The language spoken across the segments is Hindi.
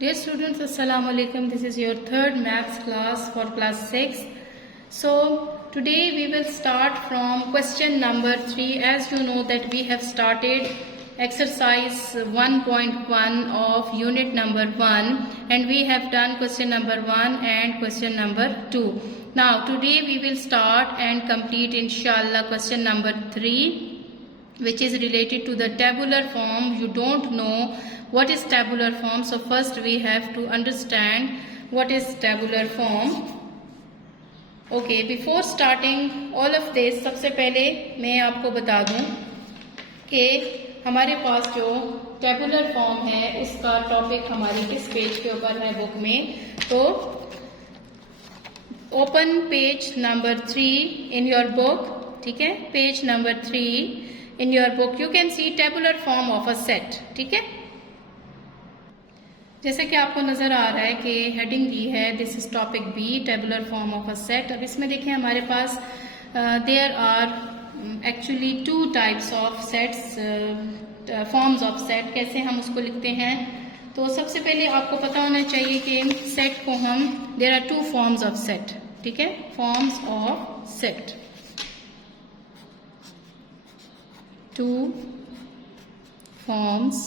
Dear students, Assalamu alaikum. This is your third maths class for class 6. So today we will start from question number 3. As you know that we have started exercise 1.1 of unit number 1 and we have done question number 1 and question number 2. Now today we will start and complete inshallah question number 3, which is related to the tabular form. You don't know what is tabular form, so first we have to understand what is tabular form. Okay, before starting all of this, सबसे पहले मैं आपको बता दूं कि हमारे पास जो टेबुलर फॉर्म है उसका टॉपिक हमारी किस पेज के ऊपर है बुक में. तो open page number 3 in your book. ठीक है, page number 3 in your book you can see tabular form of a set. ठीक है, जैसे कि आपको नजर आ रहा है कि हेडिंग दी है this is topic B, tabular form of a set. अब इसमें देखें हमारे पास there are actually 2 types of sets, forms of set. कैसे हम उसको लिखते हैं, तो सबसे पहले आपको पता होना चाहिए कि सेट को हम, there are 2 forms of set. ठीक है, forms of set, 2 forms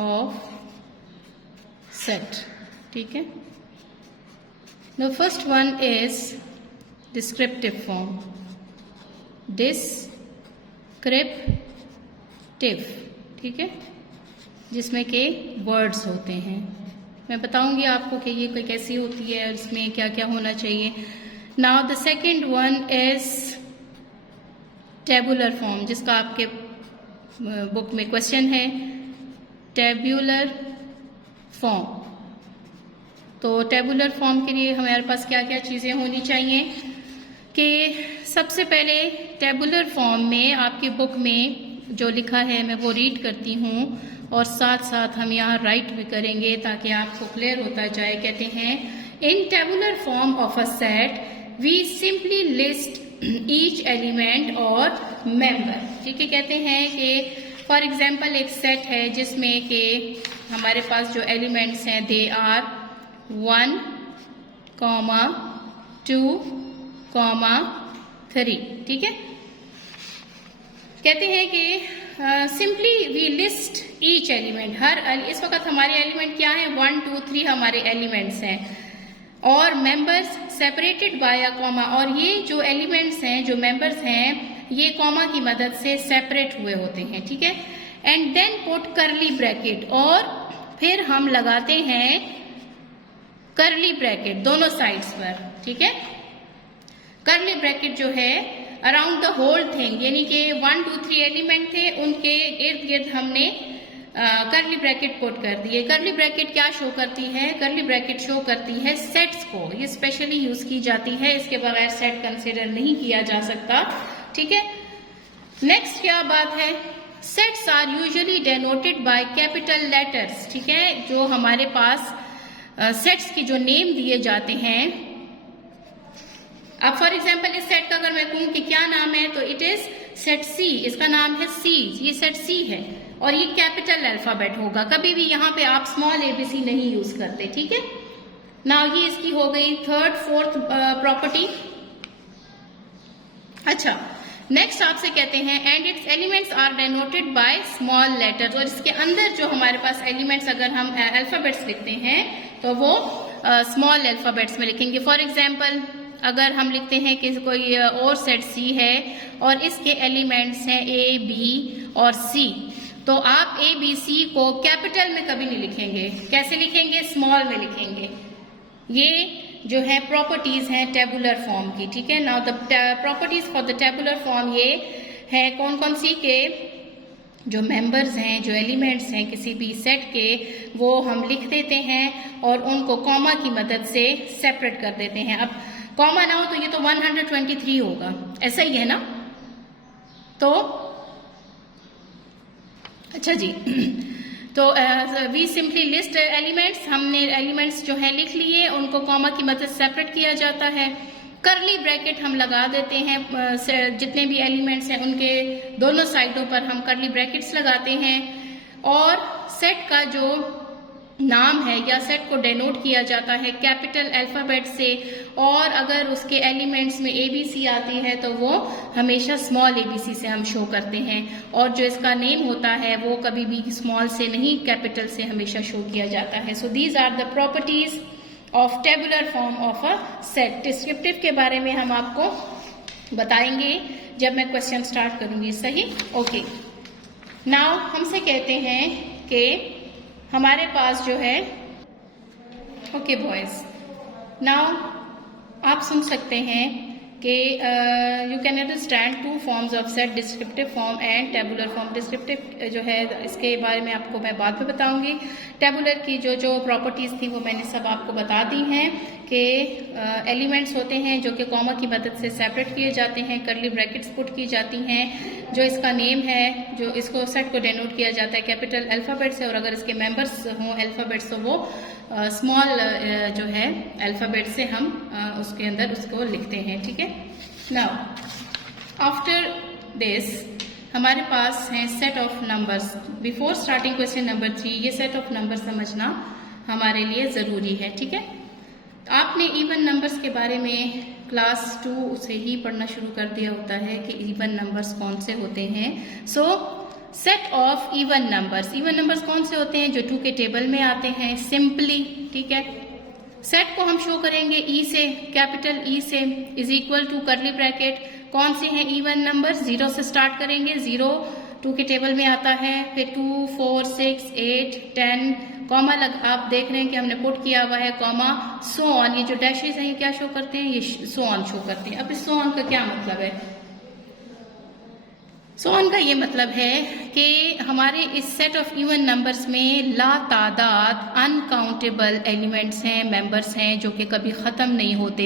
of set. ठीक है, the first one is descriptive form. descriptive, ठीक है, जिसमें के वर्ड्स होते हैं. मैं बताऊंगी आपको कि ये कैसी होती है और इसमें क्या क्या होना चाहिए. now the second one is tabular form, जिसका आपके बुक में क्वेश्चन है टेबुलर फॉर्म. तो टेबुलर फॉर्म के लिए हमारे पास क्या क्या चीज़ें होनी चाहिए कि सबसे पहले टेबुलर फॉर्म में आपकी बुक में जो लिखा है मैं वो रीड करती हूँ और साथ साथ हम यहाँ राइट भी करेंगे ताकि आपको क्लियर होता जाए. कहते हैं in tabular form of a set we simply list each element और मेंबर. ठीक है, कहते हैं कि फॉर एग्जाम्पल एक सेट है जिसमें कि हमारे पास जो एलिमेंट्स हैं दे आर 1, 2, 3. ठीक है, कहते हैं कि simply we list each element. इस वक्त हमारे एलिमेंट क्या है, 1, 2, 3 हमारे एलिमेंट्स हैं और members separated by a comma. और ये जो एलिमेंट्स हैं, जो मेंबर्स हैं, ये कॉमा की मदद से सेपरेट हुए होते हैं. ठीक है, and then put curly bracket, और फिर हम लगाते हैं करली ब्रैकेट दोनों साइड्स पर. ठीक है, करली ब्रैकेट जो है अराउंड द होल थिंग, यानी कि 1, 2, 3 एलिमेंट थे, उनके इर्द गिर्द हमने करली ब्रैकेट पुट कर दिए. करली ब्रैकेट क्या शो करती है, करली ब्रैकेट शो करती है सेट्स को. ये स्पेशली यूज की जाती है, इसके बगैर सेट कंसिडर नहीं किया जा सकता. ठीक है, नेक्स्ट क्या बात है, sets are usually denoted by capital letters. ठीक है, जो हमारे पास सेट्स की जो नेम दिए जाते हैं. अब फॉर एग्जाम्पल इस सेट का अगर मैं कहूं कि क्या नाम है, तो इट इज सेट सी. इसका नाम है सी, ये सेट सी है और ये कैपिटल अल्फाबेट होगा. कभी भी यहाँ पे आप स्मॉल एबीसी नहीं यूज करते. ठीक है, नाउ ये इसकी हो गई थर्ड फोर्थ प्रॉपर्टी. अच्छा, नेक्स्ट आपसे कहते हैं and its elements are denoted by small letters. और इसके अंदर जो हमारे पास एलिमेंट्स अगर हम अल्फाबेट्स लिखते हैं तो वो स्मॉल अल्फाबेट्स में लिखेंगे. फॉर एग्जाम्पल अगर हम लिखते हैं कि कोई और सेट सी है और इसके एलिमेंट्स हैं ए, बी और सी, तो आप ए, बी, सी को कैपिटल में कभी नहीं लिखेंगे. कैसे लिखेंगे, स्मॉल में लिखेंगे. ये जो है प्रॉपर्टीज हैं टेबुलर फॉर्म की. ठीक है, now the properties for the tabular form ये है कौन कौन सी के जो मेंबर्स हैं, जो एलिमेंट्स हैं किसी भी सेट के, वो हम लिख देते हैं और उनको कॉमा की मदद से सेपरेट कर देते हैं. अब कॉमा ना हो तो ये तो 123 होगा, ऐसा ही है ना. तो अच्छा जी, तो वी सिंपली लिस्ट एलिमेंट्स, हमने एलिमेंट्स जो है लिख लिए, उनको कॉमा की मदद से सेपरेट किया जाता है. करली ब्रैकेट हम लगा देते हैं, जितने भी एलिमेंट्स हैं उनके दोनों साइडों पर हम करली ब्रैकेट्स लगाते हैं. और सेट का जो नाम है या सेट को डेनोट किया जाता है कैपिटल अल्फाबेट से, और अगर उसके एलिमेंट्स में ABC आती है तो वो हमेशा स्मॉल ABC से हम शो करते हैं, और जो इसका नेम होता है वो कभी भी स्मॉल से नहीं कैपिटल से हमेशा शो किया जाता है। So these are the properties of tabular form of a set. Descriptive के बारे में हम आपको बताएंगे जब मैं क्वेश्चन स्टार्ट करूंगी, सही? ओके, नाउ हमसे कहते हैं कि हमारे पास जो है, ओके बॉयज, नाउ आप सुन सकते हैं कि you can understand two forms of set, descriptive form and tabular form. Descriptive जो है इसके बारे में आपको मैं बाद में बताऊंगी। टेबुलर की जो जो प्रॉपर्टीज थी वो मैंने सब आपको बता दी हैं कि एलिमेंट्स होते हैं जो कि कॉमा की मदद से सेपरेट किए जाते हैं, कर्ली ब्रैकेट्स पुट की जाती हैं, जो इसका नेम है, जो इसको सेट को डेनोट किया जाता है कैपिटल अल्फाबेट से, और अगर इसके मेंबर्स हों अल्फाबेट्स तो वो स्मॉल जो है अल्फाबेट से हम उसके अंदर उसको लिखते हैं, ठीक है। नाउ आफ्टर दिस हमारे पास है set of numbers. Before starting question number 3, ये सेट ऑफ नंबर समझना हमारे लिए जरूरी है, ठीक है। आपने इवन नंबर्स के बारे में क्लास 2 से ही पढ़ना शुरू कर दिया होता है कि इवन नंबर्स कौन से होते हैं। सो set of even numbers, even numbers कौन से होते हैं? जो 2 के टेबल में आते हैं सिंपली, ठीक है। सेट को हम शो करेंगे ई से, कैपिटल ई से, is equal to curly bracket, कौन से हैं इवन नंबर्स? 0 से स्टार्ट करेंगे, 0 2 के टेबल में आता है, फिर 2, 4, 6, 8, 10, कॉमा लग आप देख रहे हैं कि हमने पुट किया हुआ है कॉमा, सो ऑन। ये जो डैशेस हैं ये क्या शो करते हैं? ये सो ऑन शो करते हैं। अब इस सो ऑन का क्या मतलब है? सो ऑन का ये मतलब है कि हमारे इस सेट ऑफ इवन नंबर्स में लातादाद अनकाउंटेबल एलिमेंट्स हैं, मेंबर्स हैं, जो कि कभी ख़त्म नहीं होते।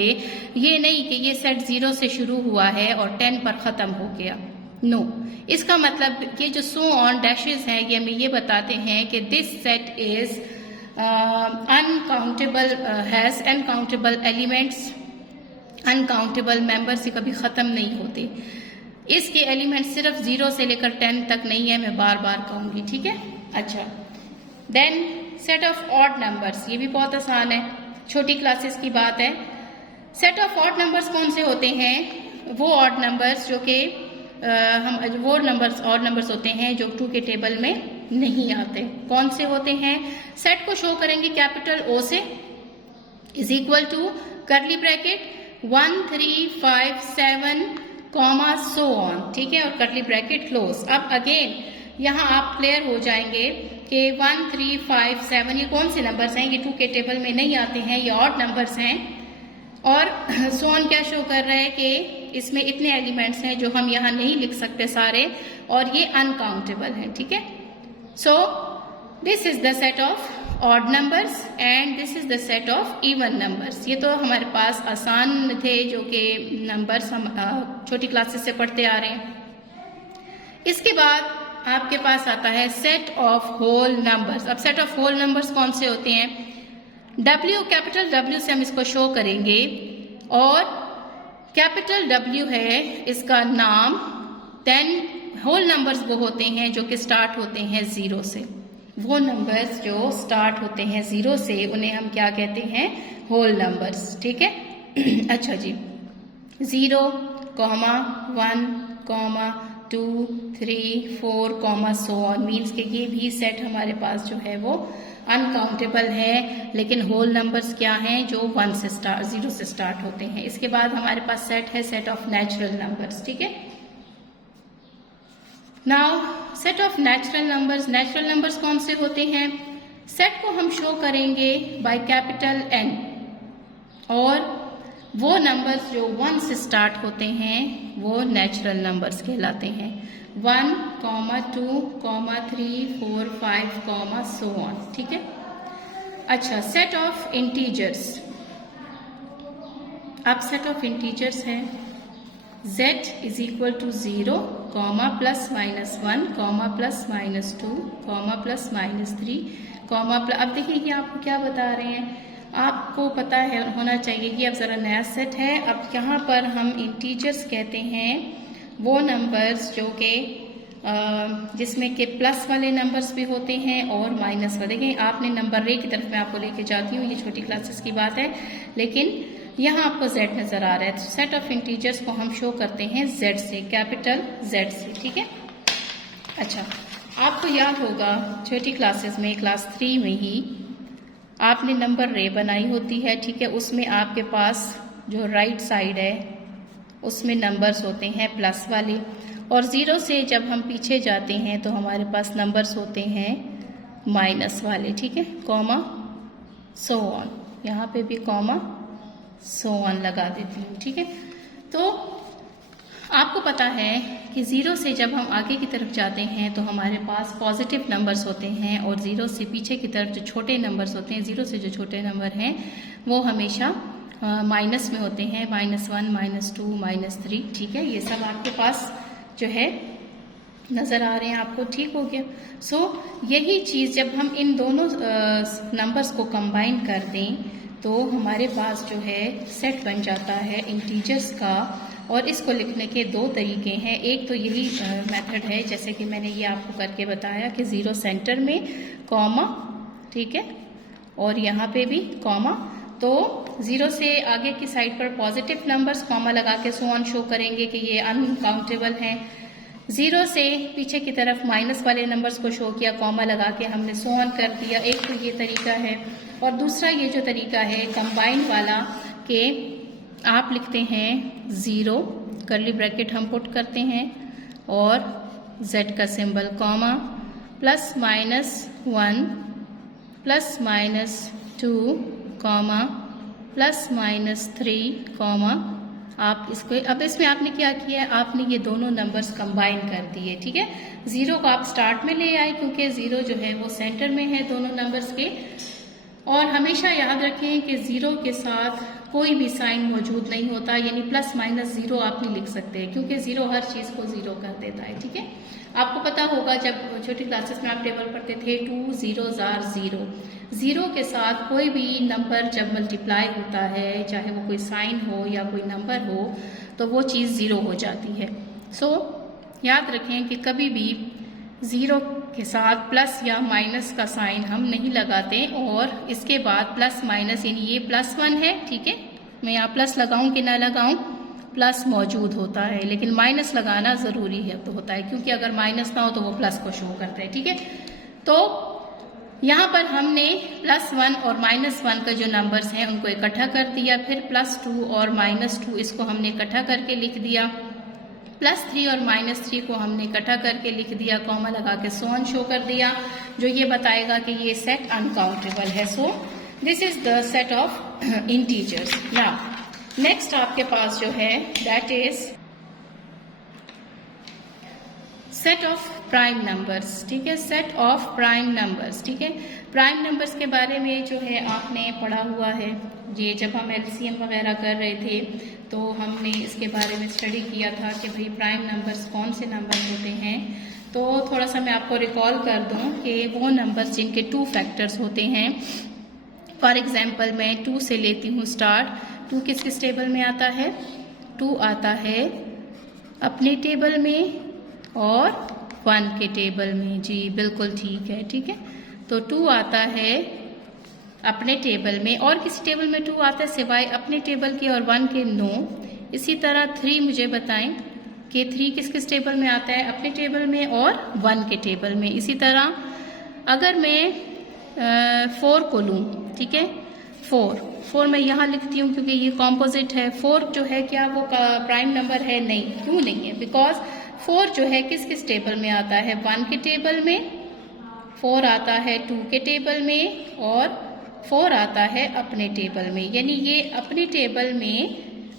ये नहीं कि ये सेट 0 से शुरू हुआ है और 10 पर ख़त्म हो गया, नो। इसका मतलब कि जो सो ऑन डैशेस हैं ये हमें ये बताते हैं कि this set is uncountable, has uncountable elements, uncountable members, ये कभी ख़त्म नहीं होते। इसके एलिमेंट सिर्फ 0 से लेकर 10 तक नहीं है, मैं बार बार कहूंगी, ठीक है। अच्छा, then set of odd numbers, ये भी बहुत आसान है, छोटी क्लासेस की बात है। सेट ऑफ ऑड नंबर्स कौन से होते हैं? वो ऑड नंबर्स जो कि वो नंबर्स ऑड नंबर्स होते हैं जो 2 के टेबल में नहीं आते। कौन से होते हैं? सेट को शो करेंगे कैपिटल O से, is equal to curly bracket 1, 3, 5, 7, comma so on, ठीक है, और कर्ली ब्रैकेट क्लोज। अब अगेन यहाँ आप क्लियर हो जाएंगे कि 1, 3, 5, 7 ये कौन से नंबर्स हैं? ये 2 के टेबल में नहीं आते हैं, ये ऑड नंबर्स हैं। और सो ऑन क्या शो कर रहा है कि इसमें इतने एलिमेंट्स हैं जो हम यहाँ नहीं लिख सकते सारे, और ये अनकाउंटेबल हैं, ठीक है। So this is the set of odd numbers and this is the set of even numbers. ये तो हमारे पास आसान थे जो कि नंबर्स हम छोटी क्लासेस से पढ़ते आ रहे हैं। इसके बाद आपके पास आता है सेट ऑफ होल नंबर्स। अब सेट ऑफ होल नंबर्स कौन से होते हैं? W, कैपिटल W से हम इसको शो करेंगे, और कैपिटल W है इसका नाम। देन होल नंबर्स वो होते हैं जो कि स्टार्ट होते हैं 0 से। वो नंबर्स जो स्टार्ट होते हैं 0 से उन्हें हम क्या कहते हैं? होल नंबर्स, ठीक है। अच्छा जी, 0, 1, 2, 3, 4, सो ऑन मीन्स कि ये भी सेट हमारे पास जो है वो अनकाउंटेबल है, लेकिन होल नंबर्स क्या हैं? जो 1 से 0 से स्टार्ट होते हैं। इसके बाद हमारे पास सेट है सेट ऑफ नेचुरल नंबर्स, ठीक है। Now set of natural numbers, natural numbers कौन से होते हैं? सेट को हम शो करेंगे बाय कैपिटल N, और वो नंबर्स जो 1 से स्टार्ट होते हैं वो नेचुरल नंबर्स कहलाते हैं। 1, 2, 3, 4, 5, सो ऑन, ठीक है। अच्छा, सेट ऑफ इंटीजर्स। अब सेट ऑफ इंटीजर्स है z is equal to 0, plus minus 1, plus minus 2, plus minus 3, अब देखिए ये आपको क्या बता रहे हैं, आपको पता है होना चाहिए कि अब ज़रा नया सेट है। अब यहाँ पर हम इंटीजर्स कहते हैं वो नंबर्स जो कि जिसमें के प्लस वाले नंबर्स भी होते हैं और माइनस वाले। देखिए आपने नंबर रे की तरफ मैं आपको लेके जाती हूँ, ये छोटी क्लासेस की बात है, लेकिन यहाँ आपको z नजर आ रहा है। तो सेट ऑफ इंटीजर्स को हम शो करते हैं z से, कैपिटल Z से, ठीक है। अच्छा, आपको याद होगा छोटी क्लासेस में क्लास 3 में ही आपने नंबर रे बनाई होती है, ठीक है। उसमें आपके पास जो राइट साइड है उसमें नंबर्स होते हैं प्लस वाले, और 0 से जब हम पीछे जाते हैं तो हमारे पास नंबर्स होते हैं माइनस वाले, ठीक है, कॉमा सो ऑन। यहाँ पे भी कॉमा सो ऑन लगा देती हूँ, ठीक है। तो आपको पता है कि 0 से जब हम आगे की तरफ जाते हैं तो हमारे पास पॉजिटिव नंबर्स होते हैं, और 0 से पीछे की तरफ जो छोटे नंबर्स होते हैं, 0 से जो छोटे नंबर हैं वो हमेशा माइनस में होते हैं, -1, -2, -3, ठीक है। ये सब आपके पास जो है नज़र आ रहे हैं आपको, ठीक हो गया। सो यही चीज़ जब हम इन दोनों नंबर्स को कंबाइन कर दें तो हमारे पास जो है सेट बन जाता है इंटीजर्स का, और इसको लिखने के दो तरीके हैं। एक तो यही मेथड है जैसे कि मैंने ये आपको करके बताया कि 0 सेंटर में कॉमा, ठीक है, और यहाँ पे भी कॉमा। तो 0 से आगे की साइड पर पॉजिटिव नंबर्स कॉमा लगा के सो ऑन शो करेंगे कि ये अनकाउंटेबल हैं। 0 से पीछे की तरफ माइनस वाले नंबर्स को शो किया, कॉमा लगा के हमने सो ऑन कर दिया। एक तो ये तरीका है, और दूसरा ये जो तरीका है कंबाइन वाला कि आप लिखते हैं 0 कर्ली ब्रैकेट हम पुट करते हैं और z का सिंबल कॉमा +-1 +-2 कॉमा +-3 कॉमा। आप इसको अब इसमें आपने क्या किया है, आपने ये दोनों नंबर्स कंबाइन कर दिए, ठीक है। 0 को आप स्टार्ट में ले आए क्योंकि 0 जो है वो सेंटर में है दोनों नंबर्स के, और हमेशा याद रखें कि 0 के साथ कोई भी साइन मौजूद नहीं होता, यानी +-0 आप नहीं लिख सकते क्योंकि 0 हर चीज़ को 0 कर देता है, ठीक है। आपको पता होगा जब छोटी क्लासेस में आप टेबल पढ़ते थे 2 zeros are 0, 0 के साथ कोई भी नंबर जब मल्टीप्लाई होता है, चाहे वो कोई साइन हो या कोई नंबर हो, तो वो चीज़ 0 हो जाती है। सो याद रखें कि कभी भी 0 के साथ प्लस या माइनस का साइन हम नहीं लगाते, और इसके बाद प्लस माइनस, यानी ये +1 है, ठीक है, मैं यहाँ प्लस लगाऊं कि ना लगाऊं, प्लस मौजूद होता है, लेकिन माइनस लगाना ज़रूरी है तो होता है, क्योंकि अगर माइनस ना हो तो वो प्लस को शो करता है, ठीक है। तो यहाँ पर हमने +1 और -1 का जो नंबर्स हैं उनको इकट्ठा कर दिया, फिर +2 और -2 इसको हमने इकट्ठा करके लिख दिया, +3 और -3 को हमने इकट्ठा करके लिख दिया, कॉमा लगा के सो ऑन शो कर दिया, जो ये बताएगा कि ये सेट अनकाउंटेबल है। So this is the set of integers. Now next आपके पास जो है that is set of prime numbers, ठीक है, सेट ऑफ प्राइम नंबर्स, ठीक है। प्राइम नंबर्स के बारे में जो है आपने पढ़ा हुआ है, ये जब हम LCM वगैरह कर रहे थे तो हमने इसके बारे में स्टडी किया था कि भाई प्राइम नंबर्स कौन से नंबर होते हैं। तो थोड़ा सा मैं आपको रिकॉल कर दूं कि वो नंबर्स जिनके 2 फैक्टर्स होते हैं। फॉर एग्जांपल मैं 2 से लेती हूँ स्टार्ट। 2 किस किस टेबल में आता है? 2 आता है अपने टेबल में और 1 के टेबल में। जी बिल्कुल ठीक है, ठीक है। तो 2 आता है अपने टेबल में, और किसी टेबल में 2 आता है सिवाय अपने टेबल के और 1 के? नो। इसी तरह 3 मुझे बताएं कि 3 किस किस टेबल में आता है? अपने टेबल में और 1 के टेबल में। इसी तरह अगर मैं 4 को लूँ, ठीक है, 4 मैं यहाँ लिखती हूँ क्योंकि ये कॉम्पोजिट है। 4 जो है क्या वो प्राइम नंबर है? नहीं। क्यों नहीं है? बिकॉज 4 जो है किस किस टेबल में आता है? 1 के टेबल में, 4 आता है 2 के टेबल में, और 4 आता है अपने टेबल में। यानी ये अपने टेबल में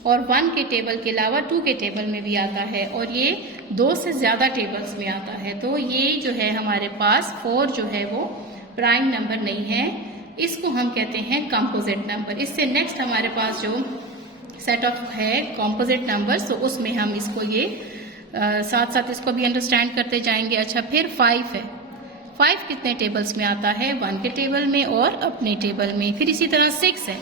और 1 के टेबल के अलावा 2 के टेबल में भी आता है, और ये 2 से ज़्यादा टेबल्स में आता है। तो ये जो है हमारे पास 4 जो है वो प्राइम नंबर नहीं है, इसको हम कहते हैं कंपोजिट नंबर। इससे नेक्स्ट हमारे पास जो सेट ऑफ है कंपोजिट नंबर्स, तो उसमें हम इसको ये साथ साथ इसको भी अंडरस्टैंड करते जाएंगे। अच्छा, फिर 5 है। 5 कितने टेबल्स में आता है? 1 के टेबल में और अपने टेबल में। फिर इसी तरह 6 है,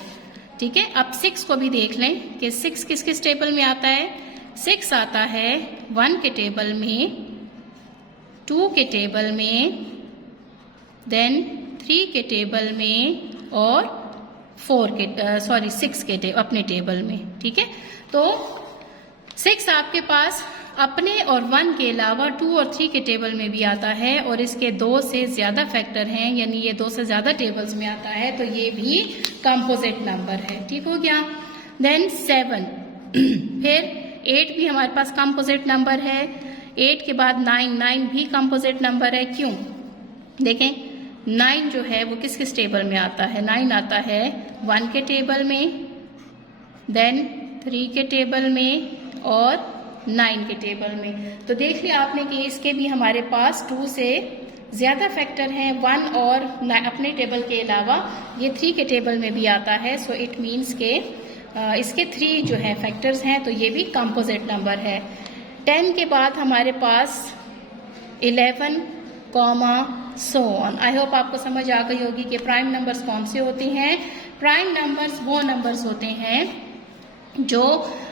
ठीक है। अब 6 को भी देख लें कि 6 किस किस टेबल में आता है? 6 आता है 1 के टेबल में, 2 के टेबल में, देन 3 के टेबल में और 6 के अपने टेबल में। ठीक है, तो 6 आपके पास अपने और 1 के अलावा 2 और 3 के टेबल में भी आता है, और इसके 2 से ज्यादा फैक्टर हैं, यानी ये 2 से ज्यादा टेबल्स में आता है, तो ये भी कंपोजिट नंबर है। ठीक हो गया। देन 7, फिर 8 भी हमारे पास कंपोजिट नंबर है। 8 के बाद 9 भी कंपोजिट नंबर है। क्यों? देखें, 9 जो है वो किस किस टेबल में आता है? 9 आता है 1 के टेबल में, देन 3 के टेबल में और 9 के टेबल में। तो देख लिया आपने कि इसके भी हमारे पास 2 से ज्यादा फैक्टर हैं, 1 और अपने टेबल के अलावा ये 3 के टेबल में भी आता है। सो इट मीन्स के इसके 3 जो है फैक्टर्स हैं, तो ये भी कंपोजिट नंबर है। 10 के बाद हमारे पास 11, सो ऑन। आई होप आपको समझ आ गई होगी कि प्राइम नंबर्स कौन से होते हैं। प्राइम नंबर्स वो नंबर्स होते हैं जो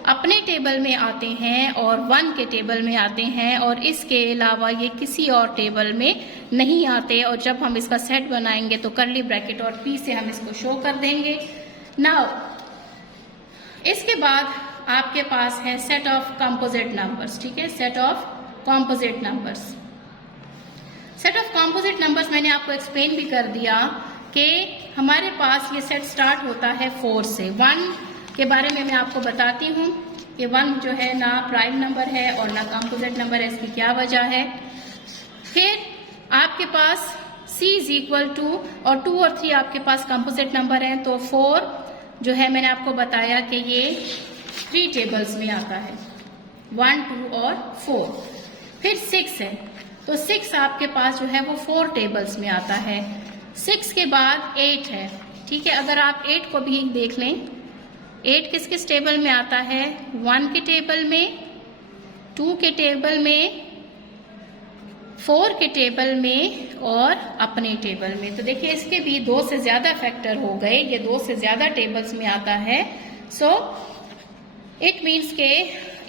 अपने टेबल में आते हैं और 1 के टेबल में आते हैं, और इसके अलावा ये किसी और टेबल में नहीं आते। और जब हम इसका सेट बनाएंगे तो कर्ली ब्रैकेट और पी से हम इसको शो कर देंगे। नाउ इसके बाद आपके पास है सेट ऑफ कंपोजिट नंबर्स। ठीक है, set of composite numbers. Set of composite numbers मैंने आपको एक्सप्लेन भी कर दिया कि हमारे पास ये सेट स्टार्ट होता है 4 से। 1 के बारे में मैं आपको बताती हूँ कि 1 जो है ना प्राइम नंबर है और ना कंपोजिट नंबर है। इसकी क्या वजह है? फिर आपके पास C इज इक्वल टू, और 2 और 3 आपके पास कंपोजिट नंबर है, तो 4 जो है मैंने आपको बताया कि ये 3 टेबल्स में आता है, 1, 2 और 4। फिर 6 है, तो 6 आपके पास जो है वो 4 टेबल्स में आता है। 6 के बाद 8 है। ठीक है, अगर आप 8 को भी देख लें, 8 किस किस टेबल में आता है? 1 के टेबल में, 2 के टेबल में, 4 के टेबल में और अपने टेबल में। तो देखिए इसके भी 2 से ज्यादा फैक्टर हो गए, ये 2 से ज्यादा टेबल्स में आता है। सो इट मीन्स के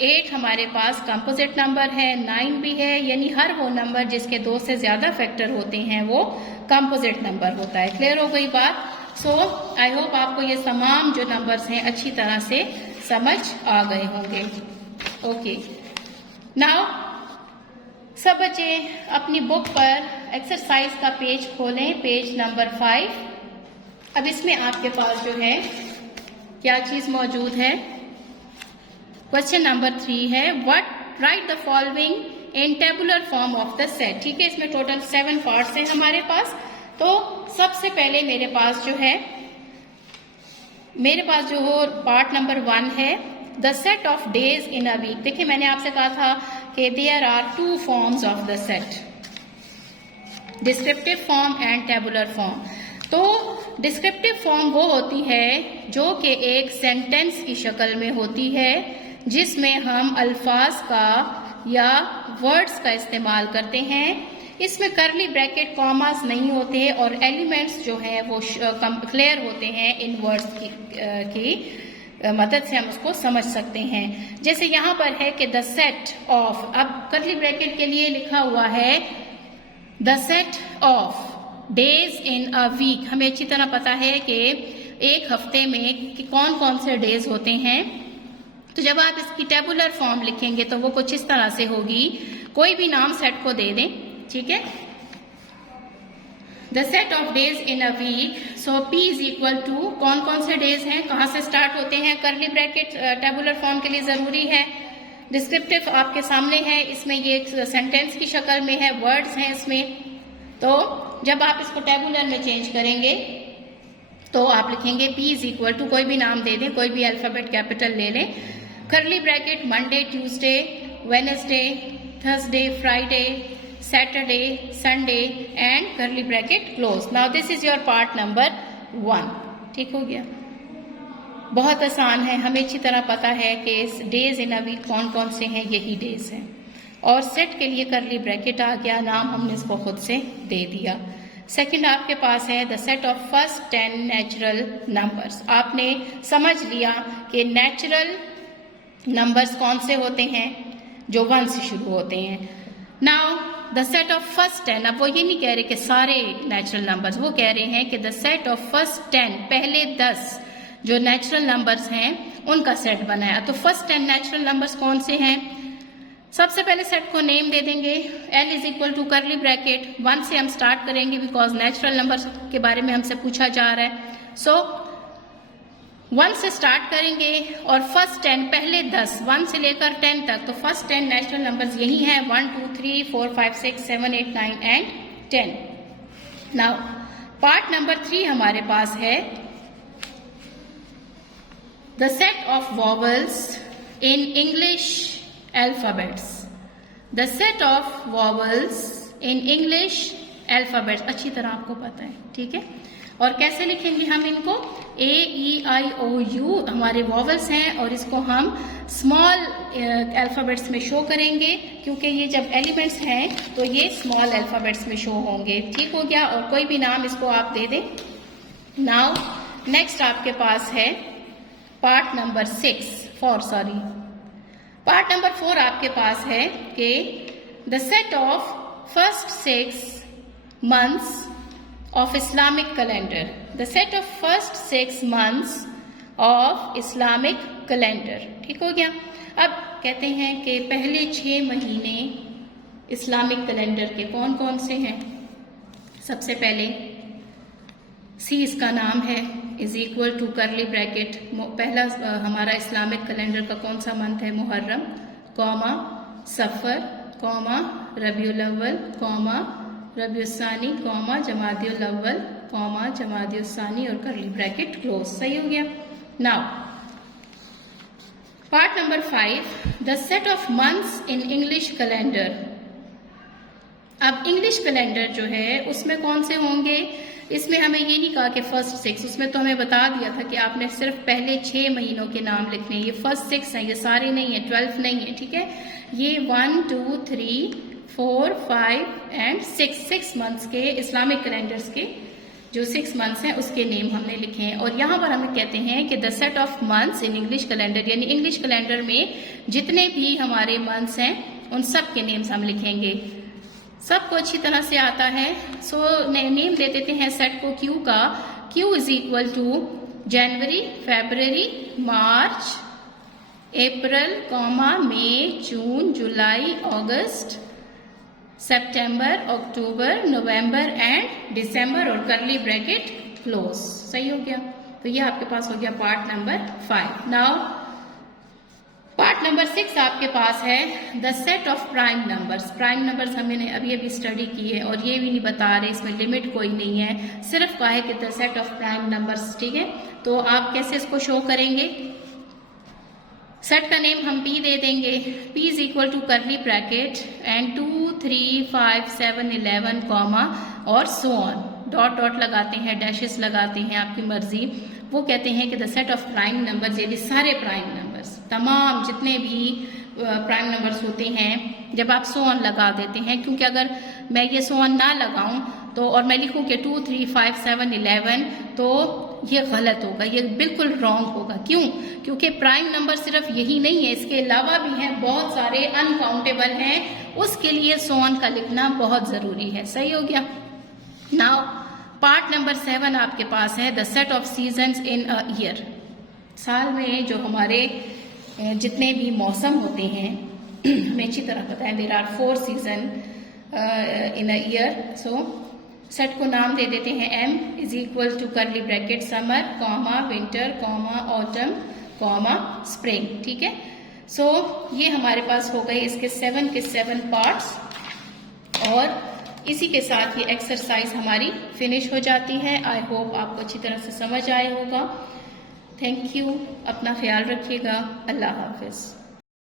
8 हमारे पास कंपोजिट नंबर है, 9 भी है, यानी हर वो नंबर जिसके 2 से ज्यादा फैक्टर होते हैं वो कंपोजिट नंबर होता है। क्लियर हो गई बात? सो आई होप आपको ये तमाम जो नंबर्स हैं अच्छी तरह से समझ आ गए होंगे। ओके, नाउ सब बच्चे अपनी बुक पर एक्सरसाइज का पेज खोलें, पेज नंबर 5। अब इसमें आपके पास जो है क्या चीज मौजूद है? क्वेश्चन नंबर 3 है, what right the following in tabular form of the set. ठीक है, इसमें टोटल 7 पार्ट्स हैं हमारे पास। तो सबसे पहले मेरे पास जो हो पार्ट नंबर 1 है, the set of days in a week. देखिए मैंने आपसे कहा था कि there are 2 forms of the set, descriptive form and tabular form. तो डिस्क्रिप्टिव फॉर्म वो होती है जो कि एक सेंटेंस की शक्ल में होती है, जिसमें हम अल्फाज का या वर्ड्स का इस्तेमाल करते हैं। इसमें कर्ली ब्रैकेट, कॉमास नहीं होते और एलिमेंट्स जो हैं वो क्लियर होते हैं। इन वर्ड्स की मदद से हम उसको समझ सकते हैं। जैसे यहाँ पर है कि द सेट ऑफ, अब कर्ली ब्रैकेट के लिए लिखा हुआ है the set of days in a week. हमें अच्छी तरह पता है कि एक हफ्ते में कि कौन कौन से डेज होते हैं। तो जब आप इसकी टेबुलर फॉर्म लिखेंगे तो वो कुछ इस तरह से होगी। कोई भी नाम सेट को दे दें, ठीक है। The set of days in a week, so P is equal to कौन कौन से डेज हैं, कहाँ से स्टार्ट होते हैं। कर्ली ब्रैकेट टेबुलर फॉर्म के लिए जरूरी है। डिस्क्रिप्टिव आपके सामने है, इसमें ये एक सेंटेंस की शक्ल में है, वर्ड्स हैं इसमें। तो जब आप इसको टेबुलर में चेंज करेंगे तो आप लिखेंगे P इज इक्वल टू, कोई भी नाम दे दें, कोई भी अल्फाबेट कैपिटल ले लें। Curly bracket Monday, Tuesday, Wednesday, Thursday, Friday, Saturday, Sunday and curly bracket close. Now this is your part number 1। ठीक हो गया, बहुत आसान है। हमें अच्छी तरह पता है कि डेज इन अ वीक कौन कौन से हैं, यही डेज हैं। और सेट के लिए कर्ली ब्रैकेट आ गया, नाम हमने इसको खुद से दे दिया। सेकंड आपके पास है the set of first 10 natural numbers. आपने समझ लिया कि नेचुरल नंबर्स कौन से होते हैं, जो 1 से शुरू होते हैं। Now the set of first 10, अब वो ये नहीं कह रहे कि सारे नेचुरल नंबर्स, वो कह रहे हैं कि द सेट ऑफ फर्स्ट 10, पहले 10 जो नेचुरल नंबर्स हैं उनका सेट बनाया। तो फर्स्ट 10 नेचुरल नंबर्स कौन से हैं? सबसे पहले सेट को नेम दे देंगे, L is equal to curly bracket 1 से हम स्टार्ट करेंगे बिकॉज नेचुरल नंबर्स के बारे में हमसे पूछा जा रहा है। सो 1 से स्टार्ट करेंगे और फर्स्ट 10 पहले 10, 1 से लेकर 10 तक, तो फर्स्ट 10 नेचुरल नंबर्स यही हैं 1 2 3 4 5 6 7 8 9 एंड 10। नाउ पार्ट नंबर 3 हमारे पास है the set of vowels in English alphabets. The set of vowels in English alphabets, अच्छी तरह आपको पता है, ठीक है। और कैसे लिखेंगे हम इनको? AEIOU हमारे वॉवल्स हैं और इसको हम स्मॉल अल्फाबेट्स में शो करेंगे क्योंकि ये जब एलिमेंट्स हैं तो ये स्मॉल अल्फाबेट्स में शो होंगे। ठीक हो गया? और कोई भी नाम इसको आप दे दें। नाउ नेक्स्ट आपके पास है पार्ट नंबर 4 आपके पास है कि the set of first 6 months of Islamic calendar, the set of first 6 months of Islamic calendar। ठीक हो गया? अब कहते हैं कि पहले 6 महीने इस्लामिक कैलेंडर के कौन कौन से हैं? सबसे पहले सी इसका नाम है, is equal to curly bracket, पहला हमारा इस्लामिक कैलेंडर का कौन सा मंथ है? Muharram, comma Safar, comma Rabiul Awwal, comma रबीउस्सानी, comma जमादियुल अव्वल, कॉमा जमादियुस्सानी और करली ब्रैकेट क्लोज। सही हो गया? Now part number 5, the set of months in English calendar. अब इंग्लिश कैलेंडर जो है उसमें कौन से होंगे? इसमें हमें ये नहीं कहा कि फर्स्ट 6, उसमें तो हमें बता दिया था कि आपने सिर्फ पहले 6 महीनों के नाम लिखने हैं। ये फर्स्ट 6 हैं, ये सारे नहीं है, 12 नहीं है, ठीक है। ये 1 2 3 4 5 एंड 6 मंथ्स के इस्लामिक कैलेंडर्स के जो 6 मंथ्स हैं उसके नेम हमने लिखे हैं। और यहाँ पर हमें कहते हैं कि the set of months in English calendar, यानी इंग्लिश कैलेंडर में जितने भी हमारे मंथ्स हैं उन सब के नेम्स हम लिखेंगे। सबको अच्छी तरह से आता है। सो नेम दे देते हैं सेट को क्यू का। Q is equal to January, February, March, April, comma May, June, July, August, September, October, November and December और करली ब्रैकेट क्लोज। सही हो गया? तो ये आपके पास हो गया part number 5। Now part number 6 आपके पास है the set of prime numbers. Prime numbers हमने अभी स्टडी की है और ये भी नहीं बता रहे, इसमें लिमिट कोई नहीं है, सिर्फ कहा है कि the set of prime numbers. ठीक है, तो आप कैसे इसको शो करेंगे? सेट का नेम हम P दे देंगे, P is equal to curly bracket and 2 3 5 7 11 comma और सो ऑन, डॉट डॉट लगाते हैं, डैशेस लगाते हैं, आपकी मर्जी। वो कहते हैं कि the set of prime numbers, यानी सारे प्राइम नंबर्स, तमाम जितने भी प्राइम नंबर्स होते हैं, जब आप सो ऑन लगा देते हैं, क्योंकि अगर मैं ये सो ऑन ना लगाऊं तो और मैं लिखूं कि 2 3 5 7 11 तो ये गलत होगा, ये बिल्कुल रॉन्ग होगा। क्यों? क्योंकि प्राइम नंबर सिर्फ यही नहीं है, इसके अलावा भी हैं बहुत सारे, अनकाउंटेबल हैं, उसके लिए सो ऑन का लिखना बहुत जरूरी है। सही हो गया? नाउ पार्ट नंबर 7 आपके पास है the set of seasons in a year. साल में जो हमारे जितने भी मौसम होते हैं हमें अच्छी तरह पता है, there are 4 season in a year. So set को नाम दे देते हैं M is equal to curly bracket summer, comma winter, comma autumn, comma spring. ठीक है, सो ये हमारे पास हो गए इसके 7 के 7 पार्ट्स और इसी के साथ ये एक्सरसाइज हमारी फिनिश हो जाती है। आई होप आपको अच्छी तरह से समझ आया होगा। थैंक यू, अपना ख्याल रखिएगा। अल्लाह हाफिज।